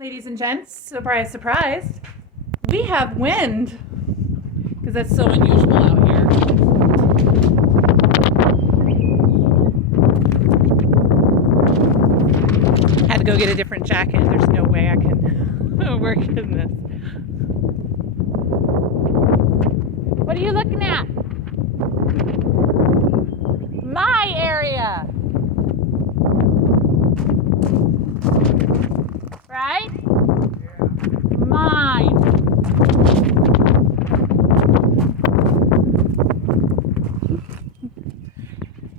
Ladies and gents, surprise, surprise, we have wind because that's so unusual out here. Had to go get a different jacket. There's no way I can work in this. What are you looking at? My area. Right? Mine.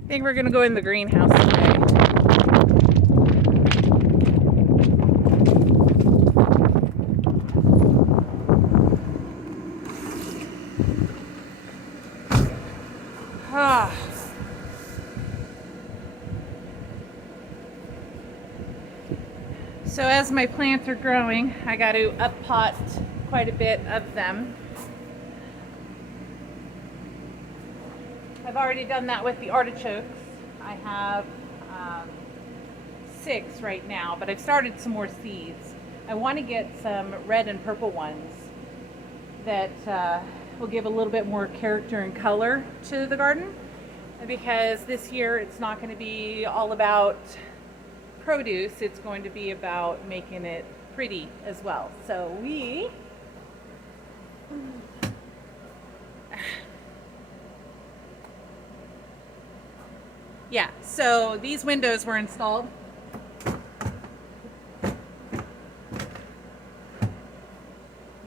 I think we're gonna go in the greenhouse today. Ah. So as my plants are growing, I got to up pot quite a bit of them. I've already done that with the artichokes. I have 6 right now, but I've started some more seeds. I want to get some red and purple ones that will give a little bit more character and color to the garden, because this year it's not going to be all about produce, it's going to be about making it pretty as well. So so these windows were installed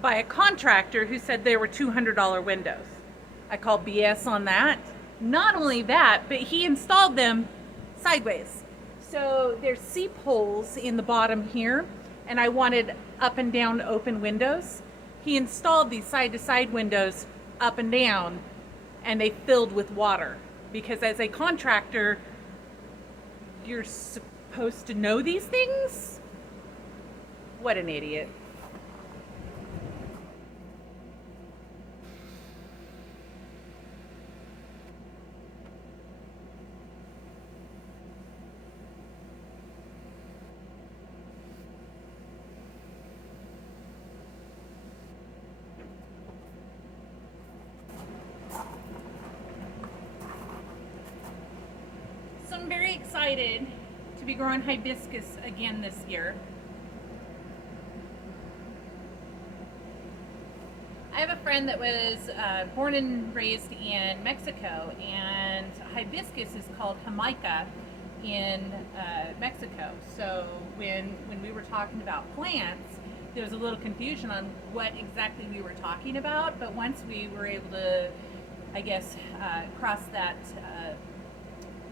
by a contractor who said they were $200 windows. I call BS on that. Not only that, but he installed them sideways. So there's seep holes in the bottom here, and I wanted up and down open windows. He installed these side-to-side windows up and down, and they filled with water. Because as a contractor, you're supposed to know these things? What an idiot. So I'm very excited to be growing hibiscus again this year. I have a friend that was born and raised in Mexico, and hibiscus is called jamaica in Mexico. So when we were talking about plants, there was a little confusion on what exactly we were talking about, but once we were able to, I guess, cross that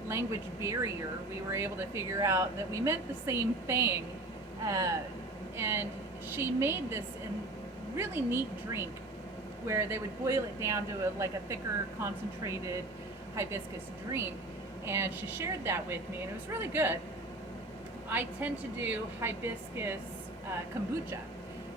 language barrier, we were able to figure out that we meant the same thing. And she made this really neat drink where they would boil it down to like a thicker concentrated hibiscus drink, and she shared that with me, and it was really good. I tend to do hibiscus kombucha.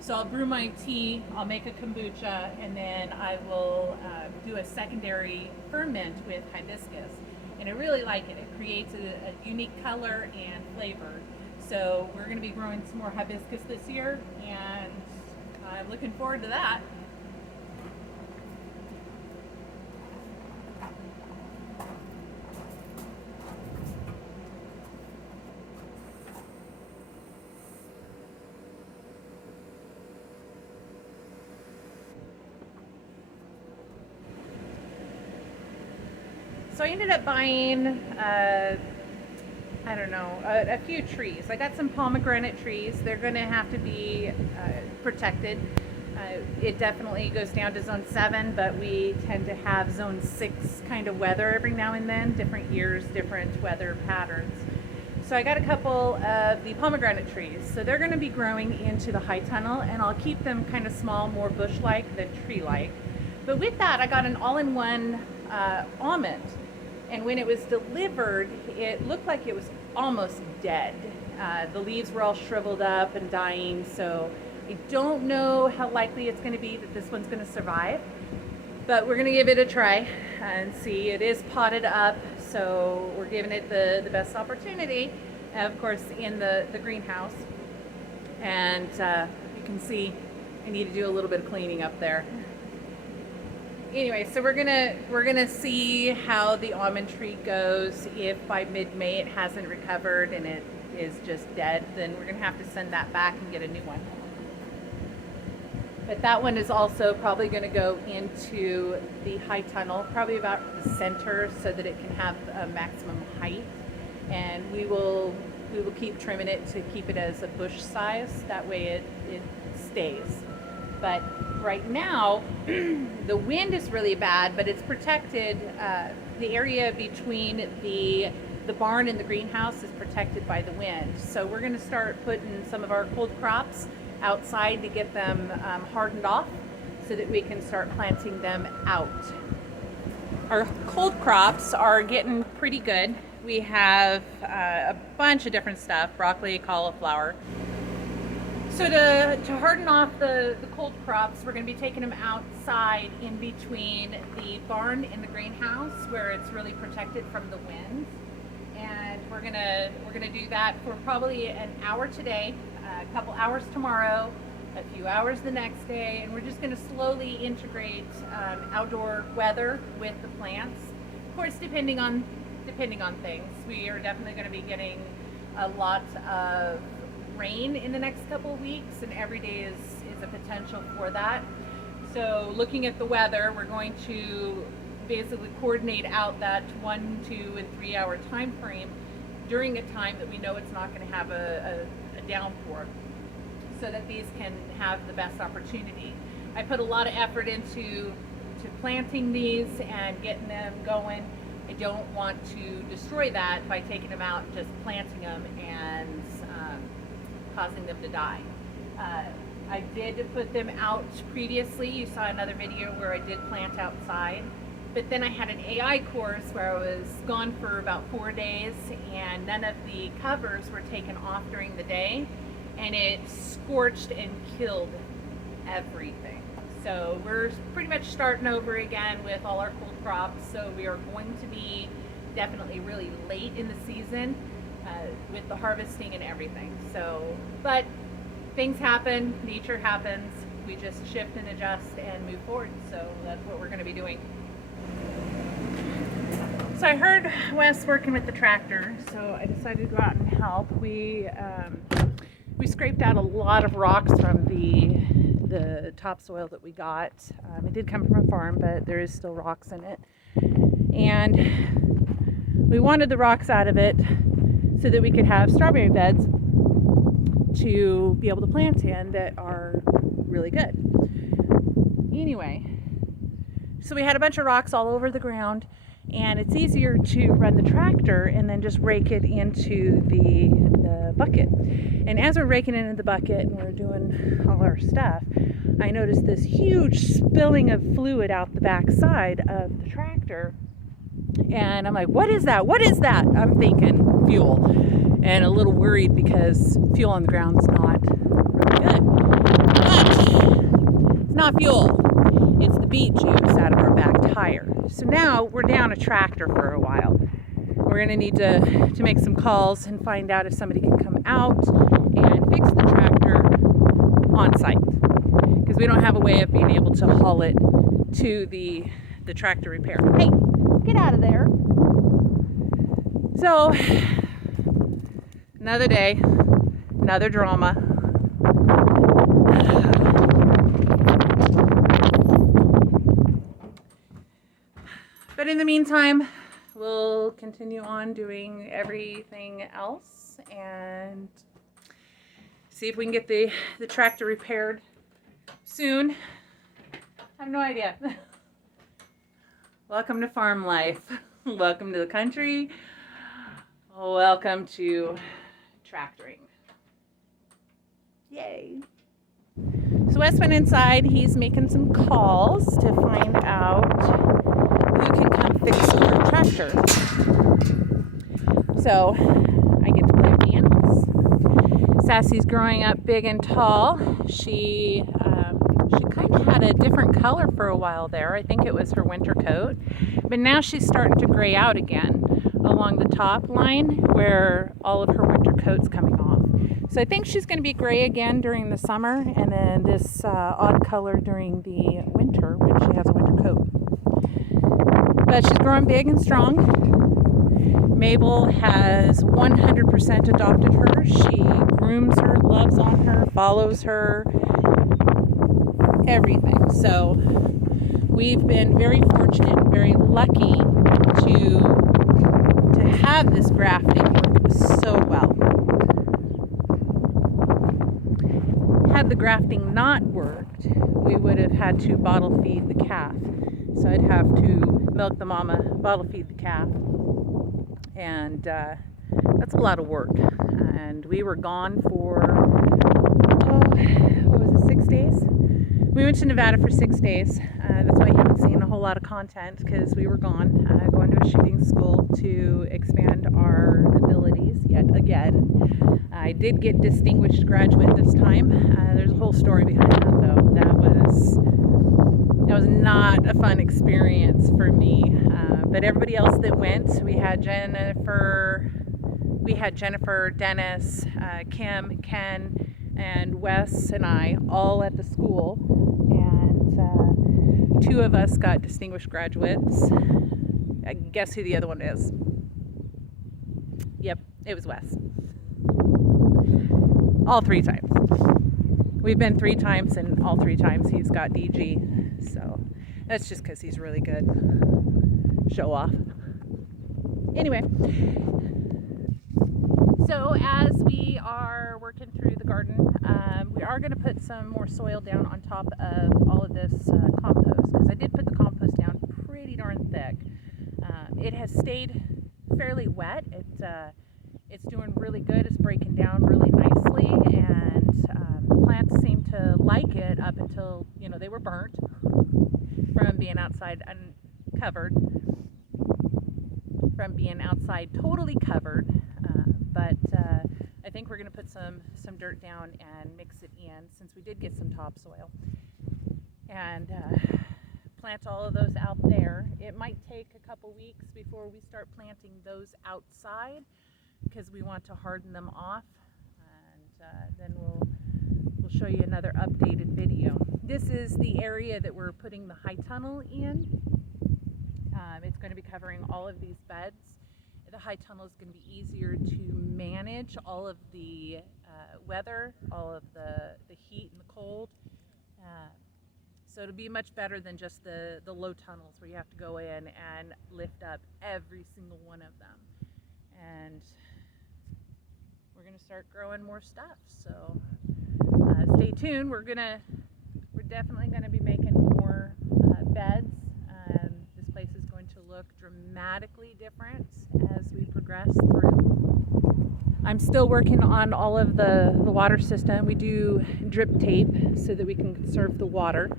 So I'll brew my tea, I'll make a kombucha, and then I will do a secondary ferment with hibiscus. And I really like it. It creates a unique color and flavor. So we're going to be growing some more hibiscus this year, and I'm looking forward to that. So I ended up buying, I don't know, a few trees. I got some pomegranate trees. They're going to have to be protected. It definitely goes down to zone 7, but we tend to have zone 6 kind of weather every now and then, different years, different weather patterns. So I got a couple of the pomegranate trees. So they're going to be growing into the high tunnel, and I'll keep them kind of small, more bush-like than tree-like. But with that, I got an all-in-one almond. And when it was delivered, it looked like it was almost dead. The leaves were all shriveled up and dying, so I don't know how likely it's going to be that this one's going to survive. But we're going to give it a try and see. It is potted up, so we're giving it the best opportunity, of course, in the greenhouse. And you can see I need to do a little bit of cleaning up there. Anyway, so we're gonna see how the almond tree goes. If by mid-May it hasn't recovered and it is just dead, then we're gonna have to send that back and get a new one. But that one is also probably going to go into the high tunnel, probably about the center, so that it can have a maximum height. And we will keep trimming it to keep it as a bush size. That way it stays. But right now, the wind is really bad, but it's protected. The area between the barn and the greenhouse is protected by the wind. So we're going to start putting some of our cold crops outside to get them hardened off so that we can start planting them out. Our cold crops are getting pretty good. We have a bunch of different stuff, broccoli, cauliflower. So to harden off the cold crops, we're going to be taking them outside in between the barn and the greenhouse where it's really protected from the wind. And we're gonna do that for probably an hour today, a couple hours tomorrow, a few hours the next day, and we're just gonna slowly integrate outdoor weather with the plants. Of course, depending on things, we are definitely going to be getting a lot of rain in the next couple of weeks, and every day is a potential for that. So, looking at the weather, we're going to basically coordinate out that 1, 2, and 3 hour time frame during a time that we know it's not going to have a downpour, so that these can have the best opportunity. I put a lot of effort into planting these and getting them going. I don't want to destroy that by taking them out and just planting them and causing them to die. I did put them out previously. You saw another video where I did plant outside. But then I had an AI course where I was gone for about 4 days, and none of the covers were taken off during the day, and it scorched and killed everything. So we're pretty much starting over again with all our cold crops. So we are going to be definitely really late in the season with the harvesting and everything. So, but things happen, nature happens. We just shift and adjust and move forward. So that's what we're going to be doing. So I heard Wes working with the tractor, so I decided to go out and help. We scraped out a lot of rocks from the topsoil that we got. It did come from a farm, but there is still rocks in it. And we wanted the rocks out of it so that we could have strawberry beds to be able to plant in that are really good. Anyway, so we had a bunch of rocks all over the ground, and it's easier to run the tractor and then just rake it into the bucket. And as we're raking it into the bucket and we're doing all our stuff, I noticed this huge spilling of fluid out the back side of the tractor. And I'm like, what is that? What is that? I'm thinking fuel, and a little worried because fuel on the ground is not really good. But it's not fuel. It's the beet juice out of our back tire. So now we're down a tractor for a while. We're going to need to make some calls and find out if somebody can come out and fix the tractor on site, because we don't have a way of being able to haul it to the tractor repair. Hey, get out of there. So, another day, another drama. But in the meantime, we'll continue on doing everything else and see if we can get the tractor repaired soon. I have no idea. Welcome to farm life. Welcome to the country. Welcome to tractoring. Yay. So Wes went inside. He's making some calls to find out who can come fix our tractor. So I get to play with the animals. Sassy's growing up big and tall. She kind of had a different color for a while there. I think it was her winter coat, but now she's starting to gray out again. along the top line where all of her winter coat's coming off. So I think she's going to be gray again during the summer, and then this odd color during the winter when she has a winter coat. But she's growing big and strong. Mabel has 100% adopted her. She grooms her, loves on her, follows her, everything. So we've been very fortunate and very lucky to have this grafting work so well. Had the grafting not worked, we would have had to bottle feed the calf. So I'd have to milk the mama, bottle feed the calf, and that's a lot of work. And we were gone for, what was it, 6 days? We went to Nevada for 6 days. That's why you haven't seen a whole lot of content, because we were gone, going to a shooting school to expand our abilities yet again. I did get distinguished graduate this time. There's a whole story behind that, though. That was not a fun experience for me. But everybody else that went, we had Jennifer, Dennis, Kim, Ken, and Wes and I all at the school, and 2 of us got distinguished graduates. Guess who the other one is? Yep, it was Wes. All 3 times. We've been 3 times, and all 3 times he's got DG. So that's just because he's really good. Show off. Anyway, so as we are working through the garden, we are going to put some more soil down on top of all of this compost, because I did put the compost down pretty darn thick. It has stayed fairly wet. It's doing really good. It's breaking down really nicely, and the plants seem to like it up until, they were burnt from being outside uncovered, from being outside totally covered. But I think we're going to put some dirt down and mix it in, since we did get some topsoil, and plant all of those out there. It might take a couple weeks before we start planting those outside, because we want to harden them off, and then we'll show you another updated video. This is the area that we're putting the high tunnel in. It's going to be covering all of these beds. The high tunnel is going to be easier to manage all of the weather, all of the heat and the cold. So it'll be much better than just the low tunnels where you have to go in and lift up every single one of them. And we're going to start growing more stuff. So stay tuned. We're definitely going to be making more beds. This place is going to look dramatically different as we progress through. I'm still working on all of the water system. We do drip tape so that we can conserve the water.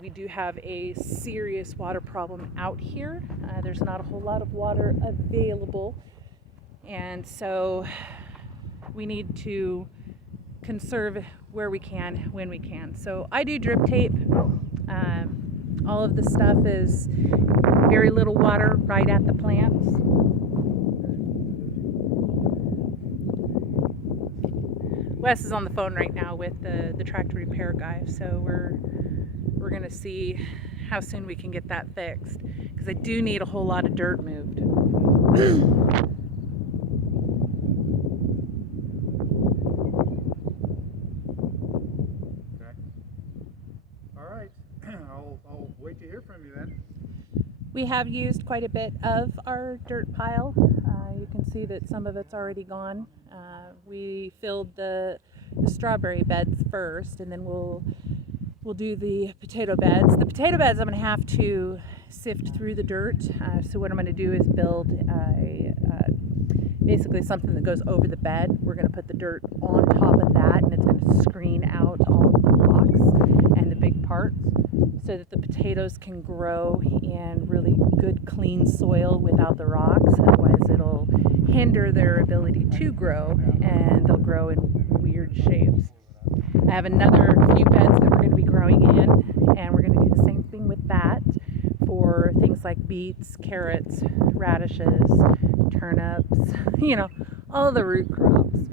We do have a serious water problem out here. There's not a whole lot of water available, and so we need to conserve where we can, when we can. So I do drip tape. All of the stuff is very little water right at the plants. Wes is on the phone right now with the tractor repair guy, so we're gonna see how soon we can get that fixed, because I do need a whole lot of dirt moved. Okay. All right. I'll wait to hear from you then. We have used quite a bit of our dirt pile. You can see that some of it's already gone. We filled the strawberry beds first, and then we'll do the potato beds. The potato beds, I'm going to have to sift through the dirt. So what I'm going to do is build basically something that goes over the bed. We're going to put the dirt on top of that, and it's going to screen out all of the rocks and the big parts, so that the potatoes can grow in really good, clean soil without the rocks. Otherwise, it'll hinder their ability to grow, and they'll grow in weird shapes. I have another few beds that we're going to be growing in, and we're going to do the same thing with that for things like beets, carrots, radishes, turnips, you know, all the root crops.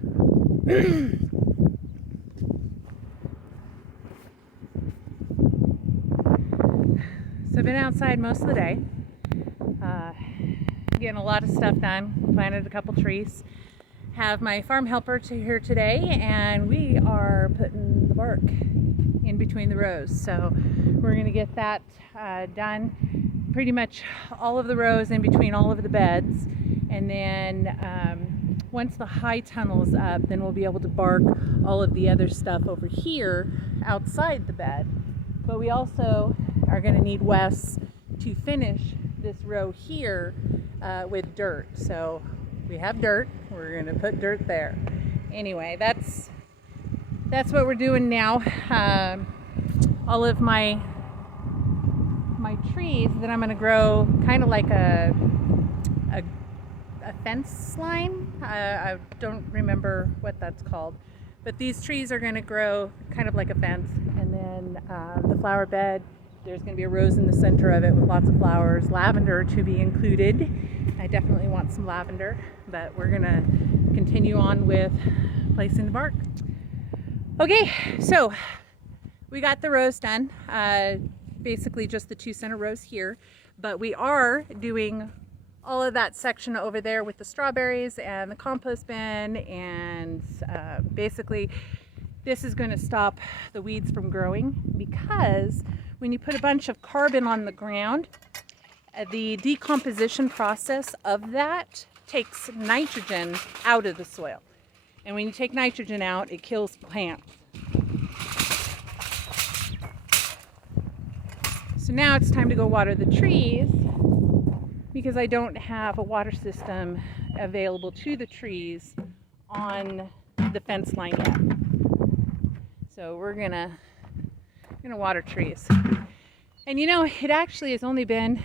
So I've been outside most of the day, getting a lot of stuff done, planted a couple trees. Have my farm helper here today, and we are putting the bark in between the rows. So we're going to get that done, pretty much all of the rows in between all of the beds, and then once the high tunnel is up, then we'll be able to bark all of the other stuff over here outside the bed. But we also are going to need Wes to finish this row here with dirt. So we have dirt, we're going to put dirt there. Anyway, that's what we're doing now. All of my trees that I'm going to grow kind of like a fence line. I don't remember what that's called, but these trees are going to grow kind of like a fence. And then the flower bed, there's going to be a rose in the center of it with lots of flowers, lavender to be included. I definitely want some lavender, but we're going to continue on with placing the bark. Okay, so we got the rows done, basically just the 2 center rows here, but we are doing all of that section over there with the strawberries and the compost bin, and basically this is going to stop the weeds from growing, because when you put a bunch of carbon on the ground, the decomposition process of that takes nitrogen out of the soil. And when you take nitrogen out, it kills plants. So now it's time to go water the trees, because I don't have a water system available to the trees on the fence line yet. So we're gonna water trees. And you know, it actually has only been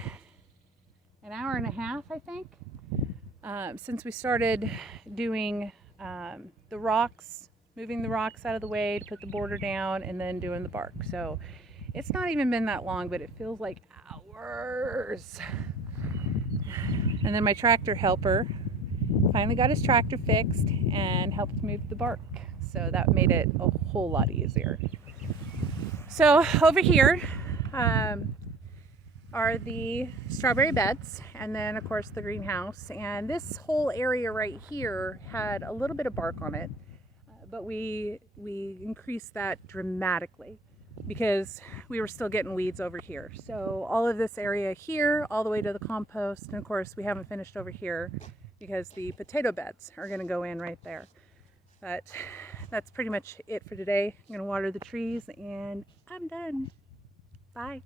an hour and a half, I think, since we started doing the rocks, moving the rocks out of the way to put the border down, and then doing the bark. So it's not even been that long, but it feels like hours. And then my tractor helper finally got his tractor fixed and helped move the bark. So that made it a whole lot easier. So over here are the strawberry beds, and then of course the greenhouse. And this whole area right here had a little bit of bark on it, but we increased that dramatically because we were still getting weeds over here. So all of this area here, all the way to the compost, and of course we haven't finished over here because the potato beds are going to go in right there. But that's pretty much it for today. I'm going to water the trees and I'm done. Bye.